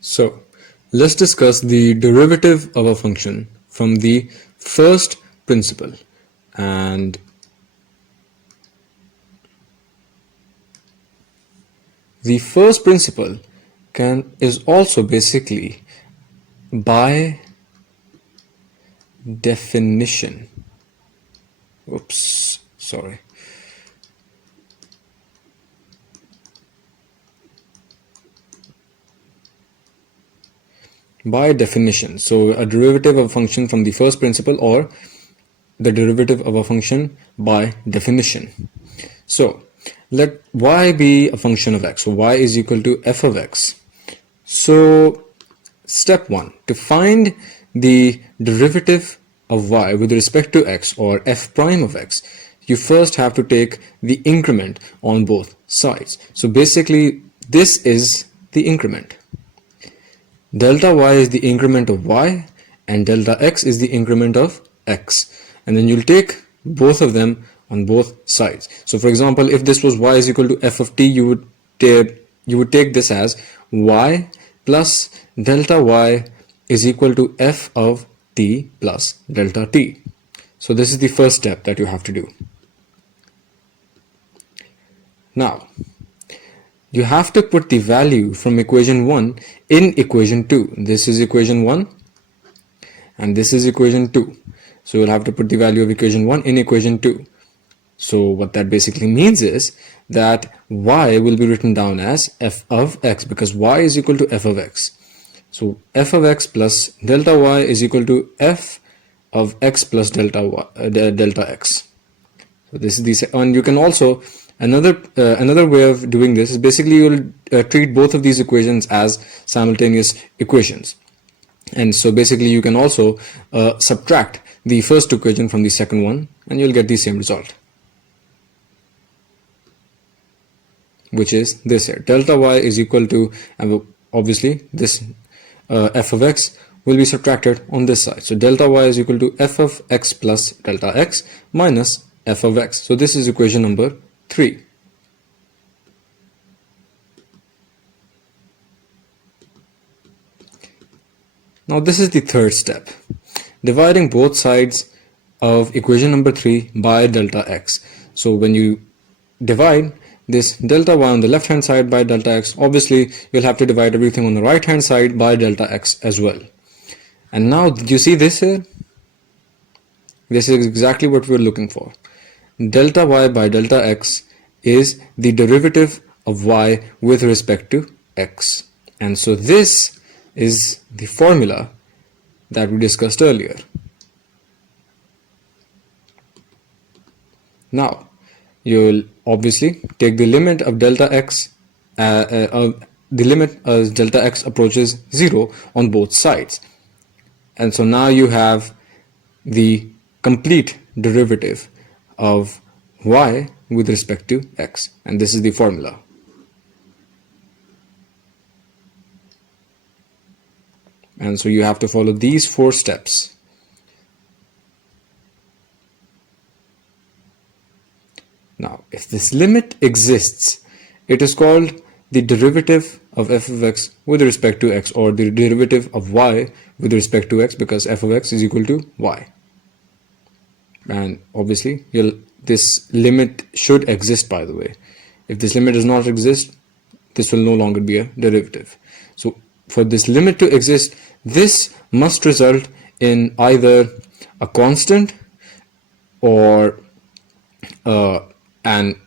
So let's discuss the derivative of a function from the first principle. And the first principle is also basically by definition. Oops, sorry. By definition. So a derivative of a function from the first principle, or the derivative of a function by definition. So let y be a function of x. So y is equal to f of x. So step 1, to find the derivative of y with respect to x, or f prime of x, you first have to take the increment on both sides. So basically this is the increment. Delta y is the increment of y and delta x is the increment of x, and then you'll take both of them on both sides. So for example, if this was y is equal to f of t, you would take this as y plus delta y is equal to f of t plus delta t. So this is the first step that you have to do. Now you have to put the value from equation 1 in equation 2. This is equation 1 and this is equation 2. So you'll have to put the value of equation 1 in equation 2. So what that basically means is that y will be written down as f of x, because y is equal to f of x. So f of x plus delta y is equal to f of x plus delta x. So this is the, and you can also, another way of doing this is basically you'll treat both of these equations as simultaneous equations. And so basically you can also subtract the first equation from the second one and you'll get the same result, which is this here. Delta y is equal to, obviously this f of x will be subtracted on this side. So delta y is equal to f of x plus delta x minus f of x. So this is equation number 3. Now this is the third step, dividing both sides of equation number 3 by delta x. So when you divide this delta y on the left hand side by delta x, obviously you'll have to divide everything on the right hand side by delta x as well. And now did you see this here? This is exactly what we're looking for. Delta y by delta x is the derivative of y with respect to x. And so this is the formula that we discussed earlier. Now you'll obviously take the limit of delta x, the limit as delta x approaches 0 on both sides. And so now you have the complete derivative of y with respect to x, and this is the formula. And so you have to follow these 4 steps. Now if this limit exists, it is called the derivative of f of x with respect to x, or the derivative of y with respect to x, because f of x is equal to y. And obviously this limit should exist, by the way. If this limit does not exist, this will no longer be a derivative. So for this limit to exist, this must result in either a constant or an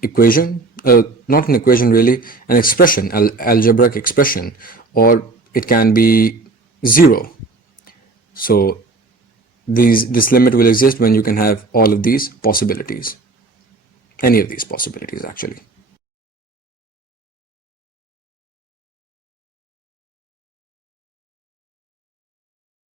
equation, not an equation really, an expression, algebraic expression, or it can be 0. So this limit will exist when you can have all of these possibilities, any of these possibilities actually.